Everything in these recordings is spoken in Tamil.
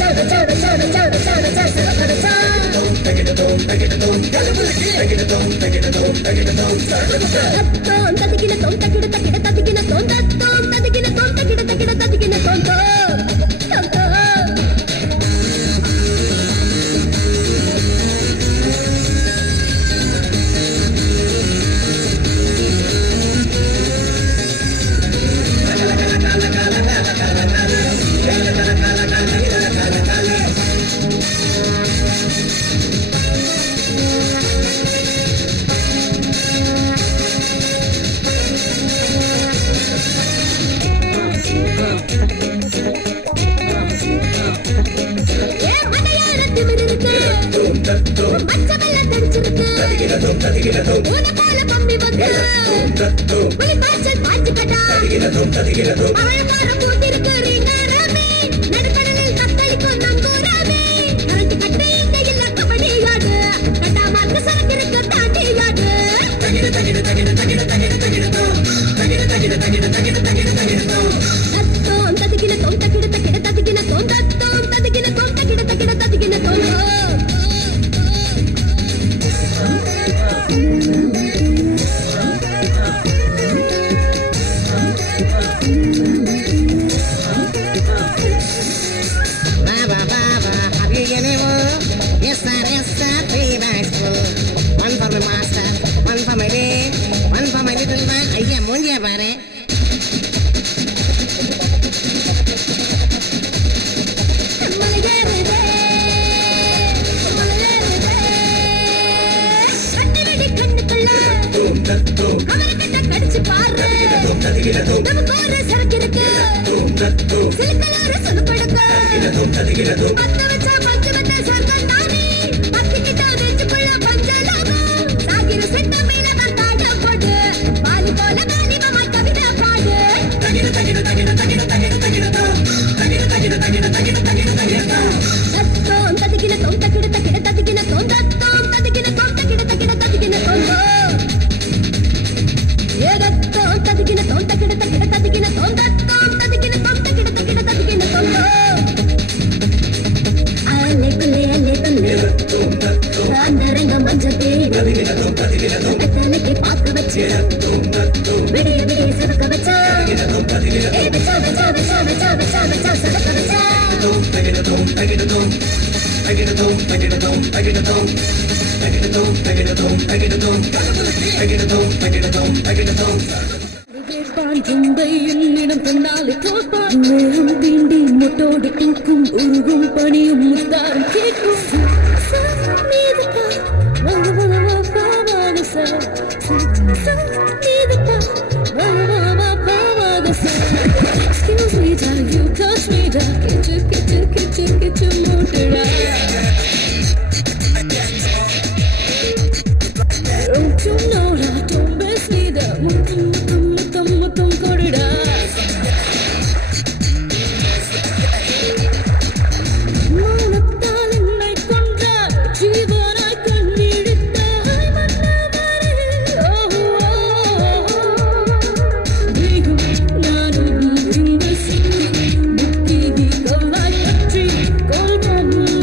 Come on.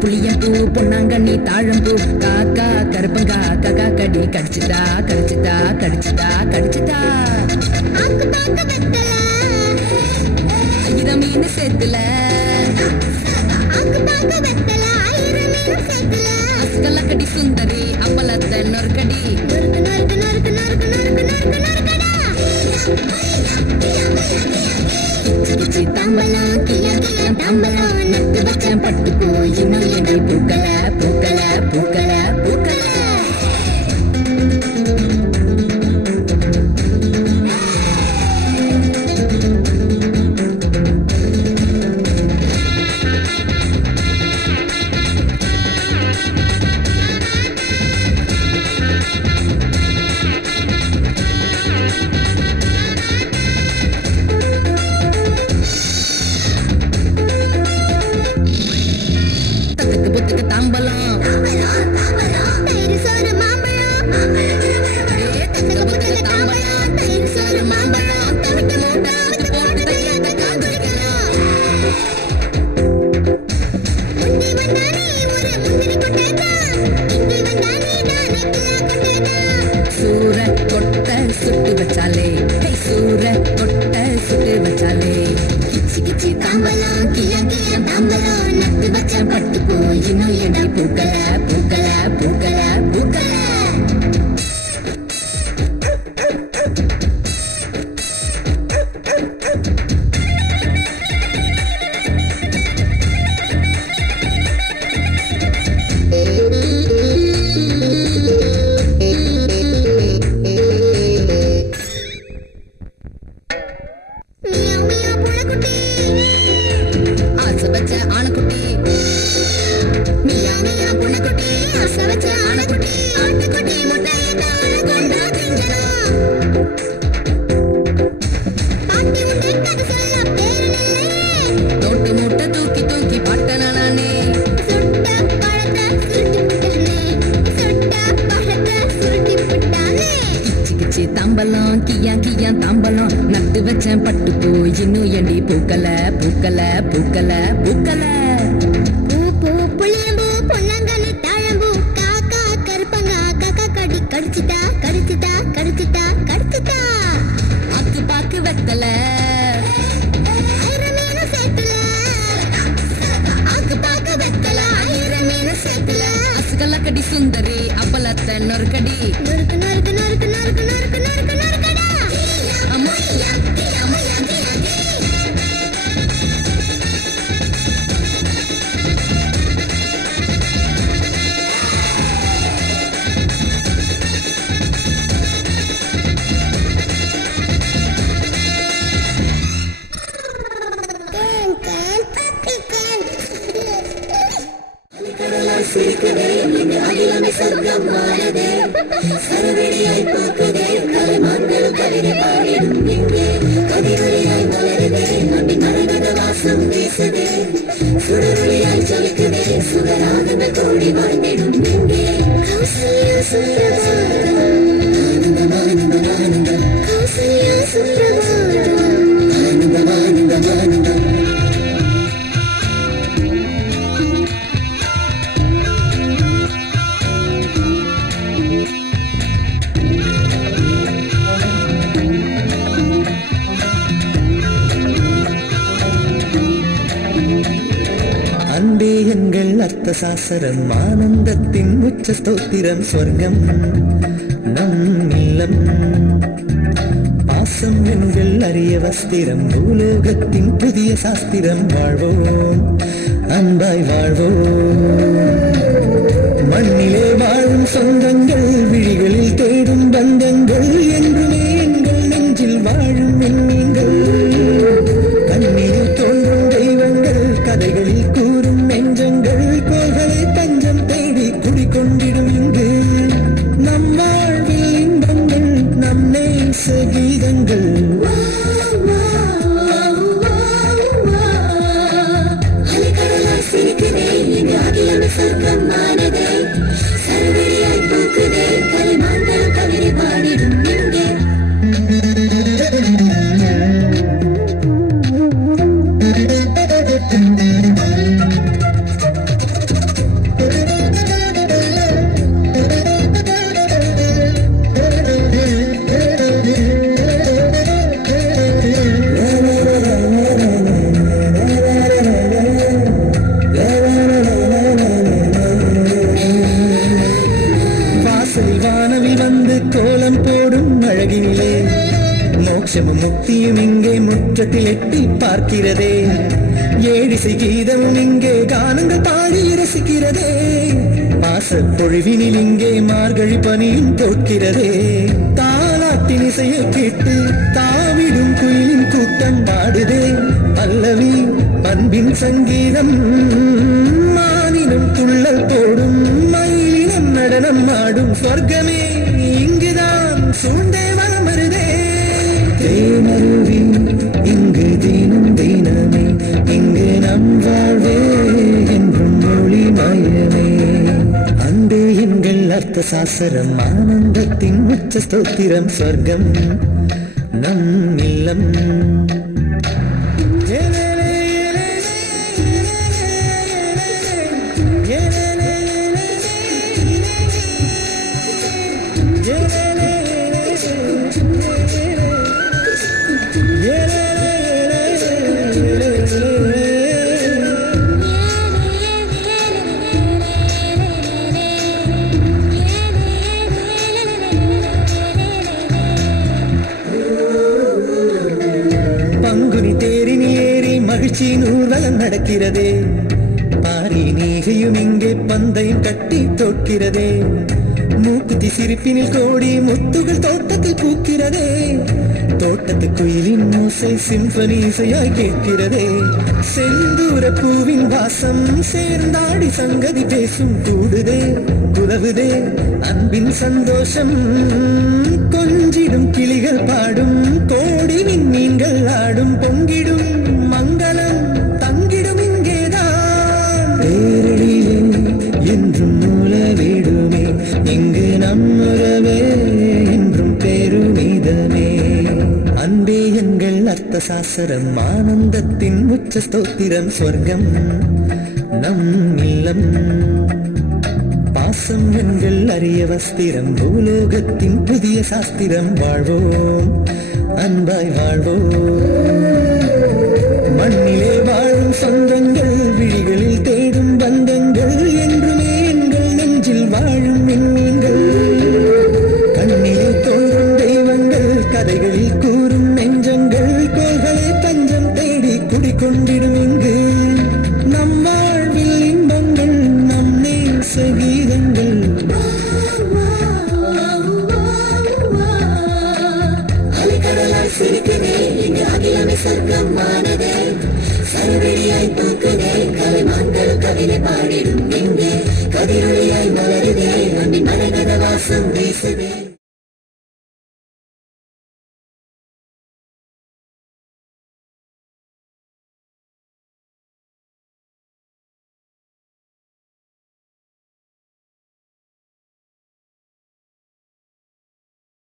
புளியம்பூ பொன்னாங்கண்ணி தாழம்பூ காக்கா கருப்பங்கா காக்கா கடி கடிச்சுட்டா கடிச்சுட்டா கடிச்சுட்டா கடிச்சுட்டா ஆயிரம் மீன் சேர்த்துல அஸ்கலக்கடி சுந்தரி அப்பலத்த நொறுக்கடி கிச்சி தாம்பலம் கியா கியா தாம்பலம் நட்டு வச்சேன் பட்டு போய் இன்னும் என்னை பூக்கல பூக்கல பூக்கல பூக்கல சுட்டு வச்சாலே சூர கொட்ட சுட்டு வச்சாலே கிச்சி கிச்சி தாம்பலம் கியா கியா தாம்பலம் நட்டு வச்சேன் பட்டு போய் இன்னும் என்னை பூக்கல பூக்கல பூக்கல பூக்கல தாம்பலம் கியா கியா தாம்பலம் நட்டு வச்சேன் பட்டு போய் இன்னும் எண்டி பூக்கல பூக்கல பூக்கல பூக்கல பூ பூ புளியம்பூ பொன்னாங்கண்ணி தாழம்பூ காக்கா கருப்பங்கா காக்கா கடி கடிச்சுட்டா கடிச்சுட்டா கடிச்சுட்டா கடிச்சுட்டா அக்கு பாக்கு வெத்தல ஆயிரம் மீன் சேர்த்துல அக்கு பாக்கு வெத்தல ஆயிரம் மீன் சேர்த்துல அசுகல கடி சுந்தரி அப்பலத்த நொறுக்கடி நொறுக்கு நொறுக்கு நொறுக்கு நொறுக்கு நொறுக்கு நொறுக்கு நொறுக்கடா அம்மையா அம்மையா சிரிக்குதே இந்த அகிலமே சொர்க்கம் மாறுதே சரவெடியாய் பார்க்குதே கலைமான்களும் கவிதை பாடிடும் இங்கே கதிரொலியாய் மலருதே அன்பின் மரகத வாசம் வீசுதே சுடரொலியாய் ஜொலிக்குதே சுகராகவே கோடி வாழ்ந்திடும் இங்கே கௌசல்யா சுப்ரபாதம் ஆனந்தம் ஆனந்தம் ஆனந்தம் கௌசல்யா சுப்ரபாதம் ஆனந்தம் ஆனந்தம் ஆனந்தம் அன்பே எங்கள் அர்த்த சாசரம் ஆனந்தத்தின் உச்ச ஸ்தோத்திரம் சொர்க்கம் நம் இல்லம் பாசம் எங்கள் அரிய வஸ்திரம் பூலோகத்தின் புதிய சாஸ்திரம் வாழ்வோம் அன்பாய் வாழ்வோம் மண்ணிலே வாழும் சொந்தங்கள் விழிகளில் தேடும் பந்தங்கள் என்றுமே எங்கள் நெஞ்சில் வாழும் எண்ணங்கள் கண்ணீரில் தோன்றும் தெய்வங்கள் கதைகளில் கூறும் நெஞ்சங்கள் கோள்களை தஞ்சம் தேடி குடிக்கொண்டிடும் இங்கு நம் வாழ்வில் இன்பங்கள் நம் நேச கீதங்கள் அலைக்கடலாய் சிரிக்குதே இங்கு அகிலமே சொர்க்கம் மாறுதே சரவெடியாய் பூக்குதே கலைமான்களும் கவிதை பாடிடும் இங்கே அழகினிலே மோட்சமும் முக்தியும் இங்கே முற்றத்தில் எட்டி பார்க்கிறதே ஏழிசை கீதமும் இங்கே கானங்கள் பாடி ரசிக்கிறதே பாசப் பொழிவினில் இங்கே மார்கழி பனியும் தோற்கிறதே தாலாட்டின் இசையை கேட்டு தாவிடும் குயிலின் கூட்டம் பாடுதே பல்லவி அன்பின் சங்கீதம் மானினம் துள்ளல் போடும் மயிலினம் நடனம் ஆடும் சொர்க்கமே இங்குதான் சூண்டே வலம் வருதே தேனருவி இங்கு தினம் தினமே இங்கு நம் வாழ்வே என்றும் மொழி மயமே அன்பே எங்கள் அர்த்த சாஸ்திரம் ஆனந்தத்தின் உச்ச ஸ்தோத்திரம் சொர்க்கம் நம் இல்லம் பங்குனி தேரினில் ஏறி மகிழ்ச்சியின் ஊர்வலம் நடக்கிறதே பாரி நீகையும் இங்கே பந்தையும் கட்டி தோற்கிறதே மூக்குத்தி சிரிப்பினில் கோடி முத்துகள் தோட்டத்தில் பூக்கிறதே தோட்டத்து குயிலின் ஓசை சிம்பனி இசையாய் கேட்கிறதே செந்தூர பூவின் வாசம் சேர்ந்தாடி சங்கதி பேசும் கூடுதே குலவுதே அன்பின் சந்தோஷம் கொஞ்சிடும் கிளிகள் பாடும் கோடி விண்மீன்கள் ஆடும் பொங்கிடும் மங்களம் தங்கிடும் இங்கேதான் பேரழியே என்றும் மூல வீடுமே இங்கு நம்முறவே என்றும் பெருமிதமே அன்பே எங்கள் அர்த்த சாஸ்திரம் ஆனந்தத்தின் உச்ச ஸ்தோத்திரம் சொர்க்கம் நம் இல்லம் பாசம் எங்கள் அரிய வஸ்திரம் பூலோகத்தின் புதிய சாஸ்திரம் வாழ்வோம் அன்பாய் வாழ்வோம் மண்ணிலே வாழும் சொந்தங்கள் விழிகளில் தேடும் பந்தங்கள் என்றுமே எங்கள் நெஞ்சில் வாழும் விண்மீன்கள் கண்ணிலே தோன்றும் தெய்வங்கள் கதைகளில் கூறும் நெஞ்சங்கள் கோள்களை தஞ்சம் தேடி குடிக்கொண்டிடும் இங்கு நம் வாழ்வில் இன்பங்கள் நம் நேச கீதங்கள் அலைக்கடலாய் சிரிக்குதே இங்கு அகிலமே சொர்க்கமானதே சர்வெளியாய்